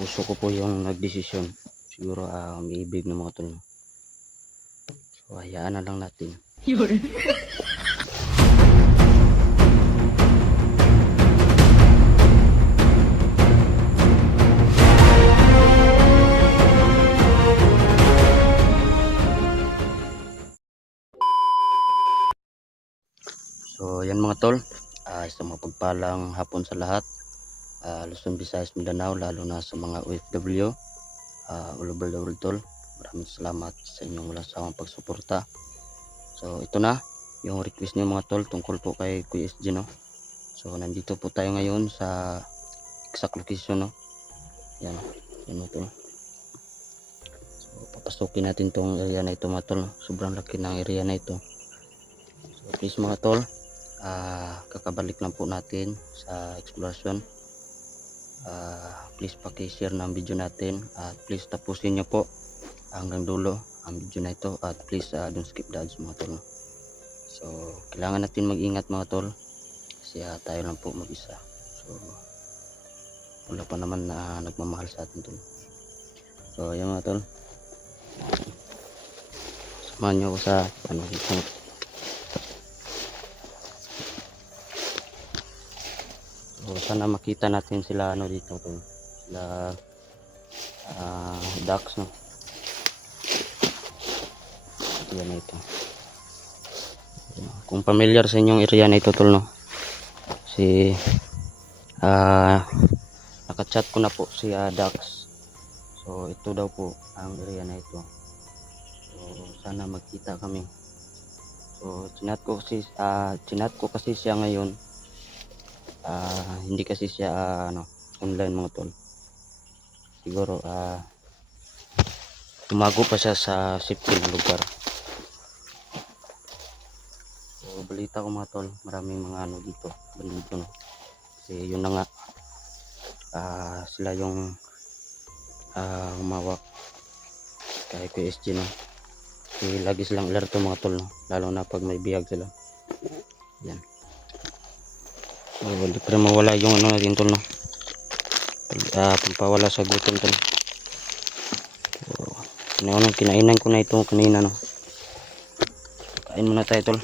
Puso ko po yung nagdesisyon. Siguro umiibig ng mga tol. So hayaan na lang natin. So yan mga tol, isang mapagpalang hapon sa lahat. Luzon, Visayas, Mindanao, lalo na sa mga OFW all over the world tol. Maraming salamat sa inyong walang sawang pagsuporta. So ito na yung request niyo mga tol tungkol po kay Kuya SG, no. So nandito po tayo ngayon sa exact location, no. Yan, yan mga tol. So papasukin natin tong area na ito mga tol. Sobrang laki ng area na ito. So please mga tol, kakabalik lang po natin sa exploration. Please paki-share ng video natin at please tapusin nyo po hanggang dulo ang video na ito at please don't skip the ads mga tol. So kailangan natin mag-ingat mga tol kasi tayo lang po mag-isa. So wala pa naman na nagmamahal sa atin tol. So yan mga tol, samahan nyo ako sa ito. So sana makita natin sila dito tol, sila ducks, no. Yan na ito. Kung familiar sa inyong area na ito tol, no, si nakachat ko na po si Dax. So ito daw po ang area na ito. So sana magkita kami. So chinat ko kasi siya ngayon. Hindi kasi siya online mga tol. Siguro tumago pa siya sa safety na lugar. So balita ko mga tol, maraming mga dito, bandido, no. Kasi yun na nga, sila yung humawak kay QSG, no. Kasi lagi silang alerto mga tol, no? Lalo na pag may bihag sila. Yan. So hindi pa rin mawala yung natin tol, no. Pagpawala sa gutom tol. So kinainan ko na ito kanina, no. Kain muna tayo tol.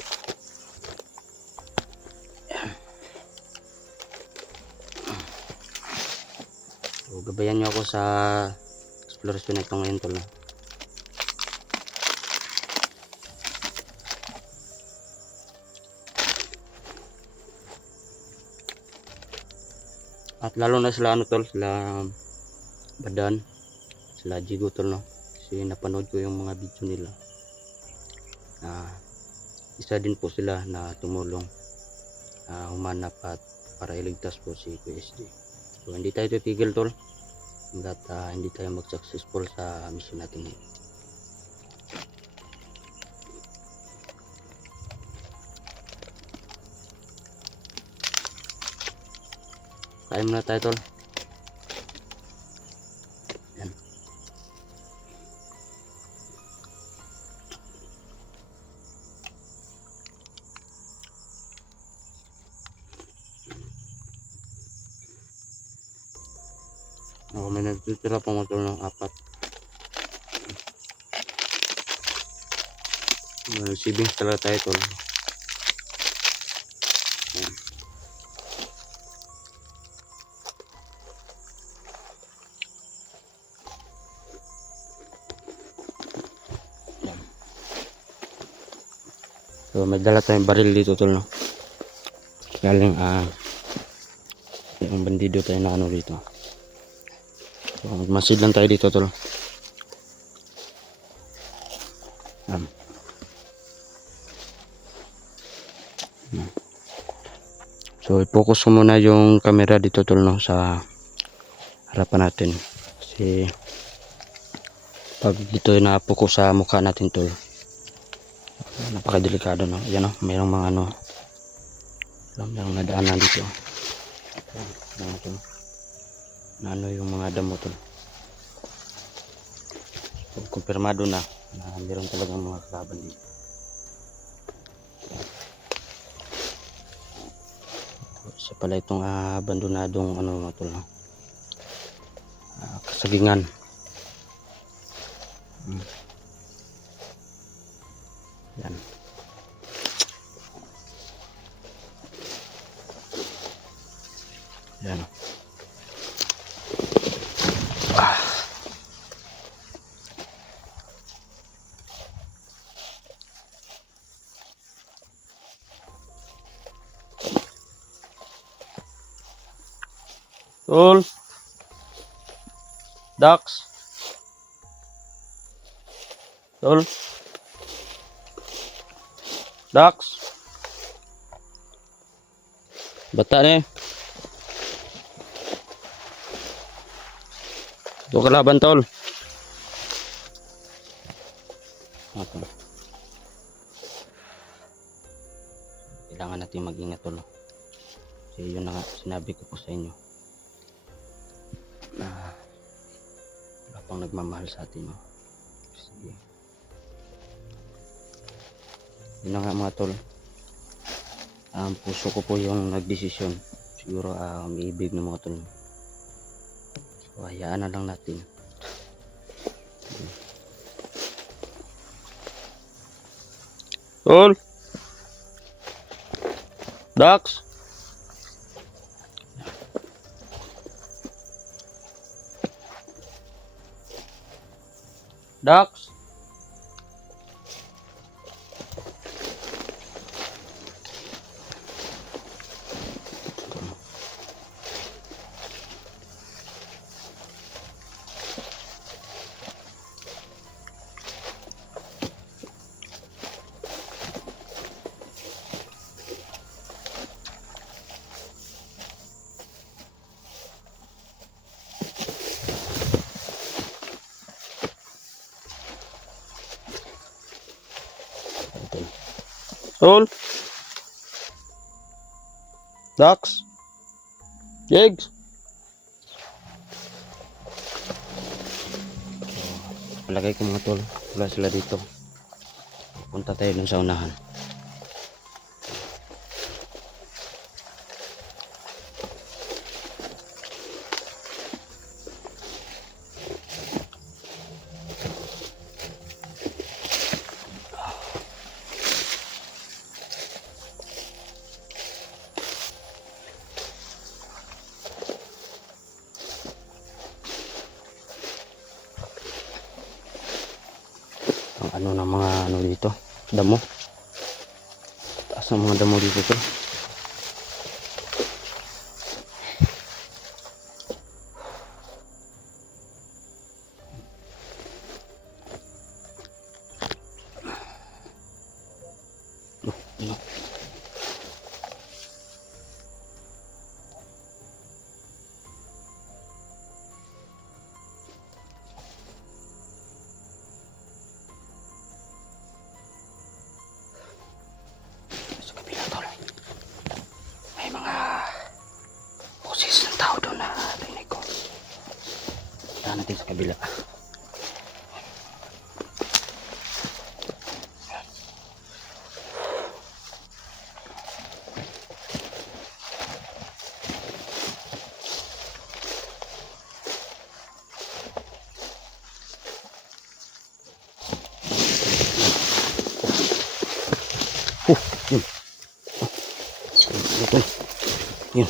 So gabayan nyo ako sa exploration na ito ngayon tol, no. At lalo na sila tol, sila Badan, sila Jigo tol, no. Kasi napanood ko yung mga video nila. Isa din po sila na tumulong humanap at para iligtas po si QSG. So hindi tayo titigil tol hanggat hindi tayo mag-successful sa mission natin ngayon. Kain muna tayo tol. Yan. May nagtitira pa mga tol ng 4. Savings talaga tayo tol. Yan. So may dala tayong baril dito tol, no. Galing yung bandido tayo na dito. So masid lang tayo dito tol. So i-focus ko muna yung camera dito tol, no, sa harapan natin. Kasi pag dito na-focus sa mukha natin tol, napakadelikado, no. Yan, no, mayroong mga mayroong nadaanan dito. Yung mga damo tol. So, kumpirmado na mayroong talagang mga kalaban dito. Isa pala itong abandonadong mga tol, no. kasagingan. Yan. Yan. Tol. Dax. Tol. Dax. Bata ni. Ito kalaban, tol. Okay. Kailangan natin mag-ingat, tol. Kasi yun na nga sinabi ko po sa inyo. Na wala pang nagmamahal sa atin, no? Sige. Yun na nga mga tol, ang puso ko po yung nagdesisyon. Siguro umiibig ng mga tol, so hayaan na lang natin. Tol, Dax, Dax. Tol, Dax, Jegs. Palagay ko mga tol, wala sila dito. Punta tayo dun sa unahan. Ang ano ng mga ano dito, damo. Taas ng mga damo dito, tol. Sa kabila, tol, may mga boses ng tao doon na rinig ko. Punta natin sa kabila. Yun. Ito. Yun. Yun.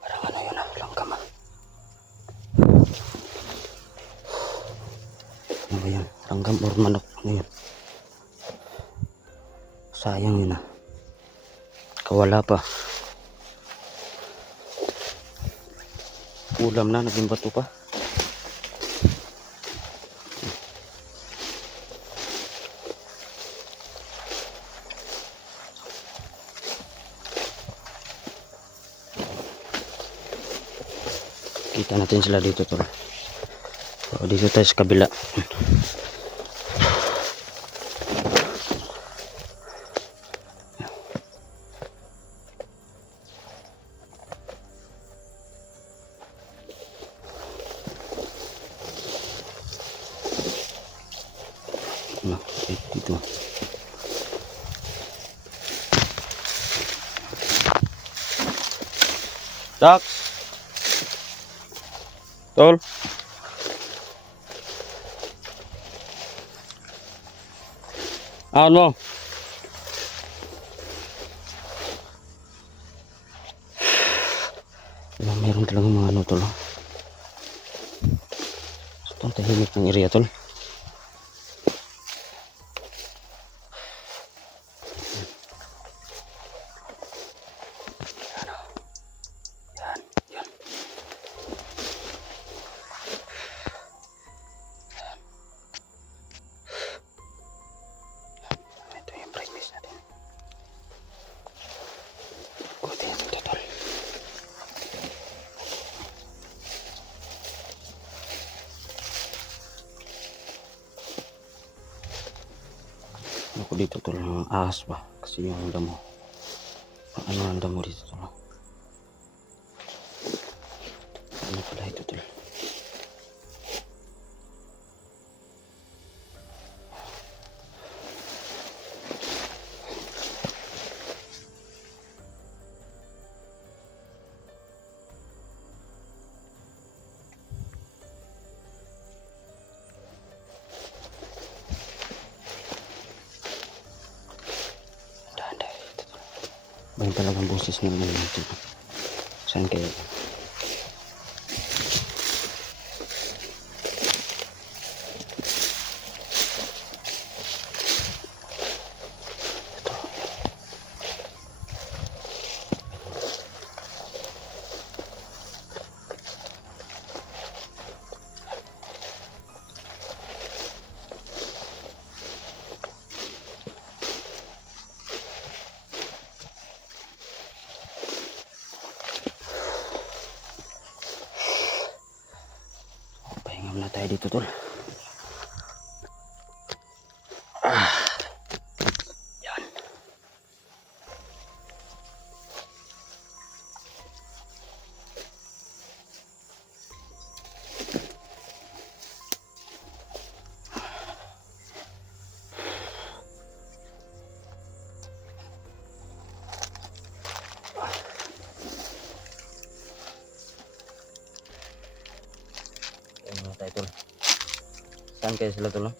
Parang ano yun, langgam. Ano ba yun? Langgam or manok. Ano yun? Sayang yun. Kawala pa. Ulam na, naging bato pa. Kita natin sila dito, tol. So, dito tayo sa kabila. Dito. Dax. Tol. Ano? Meron talagang mga ano tol. So, ang tahimik ng area tol. Ito yung brightness natin. Kunti yan ito tol. Ako dito tol, yung ahas ba? Kasi yung damo. Ano ang damo dito tol? Ano pala ito tol? Bang talagang boses ng ano natin. Saan kaya? Pahinga muna tayo dito tol. Yan. Pahinga muna tayo tol. Saan kaya sila tol?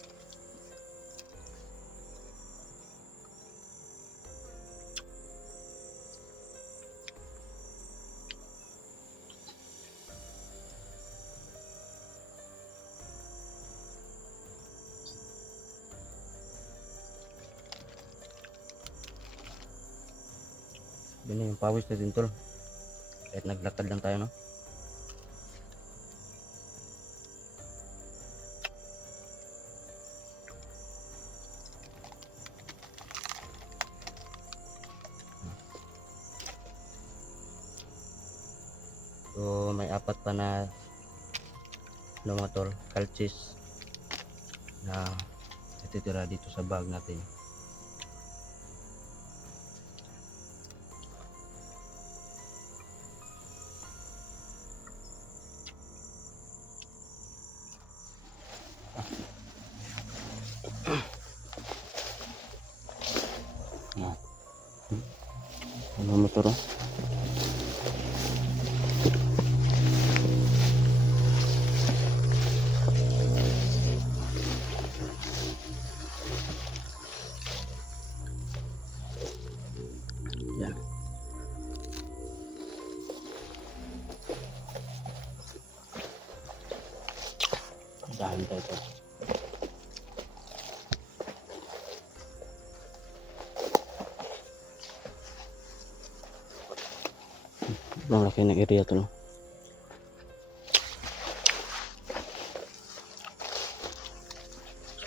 Yun yung pawis natin tol. Kahit naglakad lang tayo no. So may apat pa na ano mga tol, kalchis na natitira dito sa bag natin. Ano motor oh? Yan. Dahan tayo ito. Ang laki ng area ito no.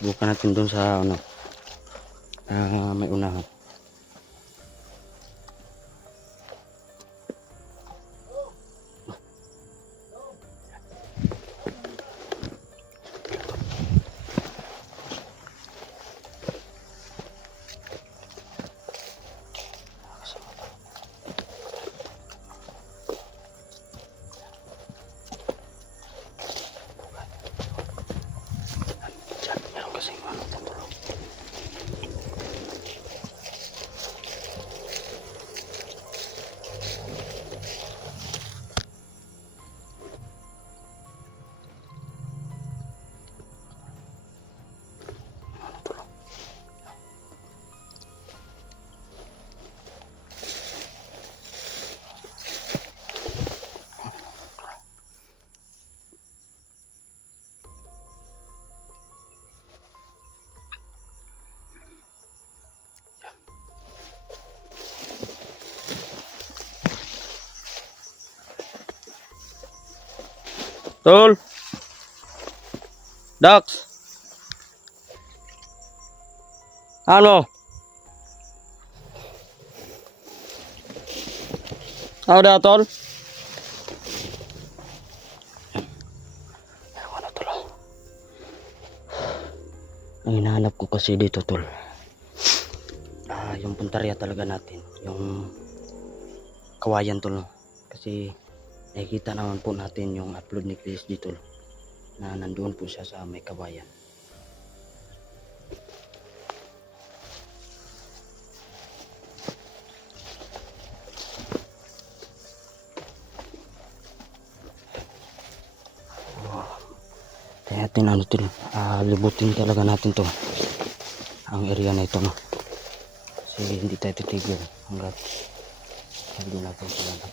Subukan natin dun sa ano may unahan. Tol. Dax. Ano? Ano da, tol? Ano, tol? Ang hinahanap ko kasi dito, tol. Yung puntarya talaga natin. Yung kawayan, tol. Kasi nakikita naman po natin yung upload ni Chris dito, tol. Na nandoon po siya sa may kawayan. Kaya natin ano tol, libutin talaga natin to ang area na ito, no? Kasi hindi tayo titigil hanggat hindi natin sila.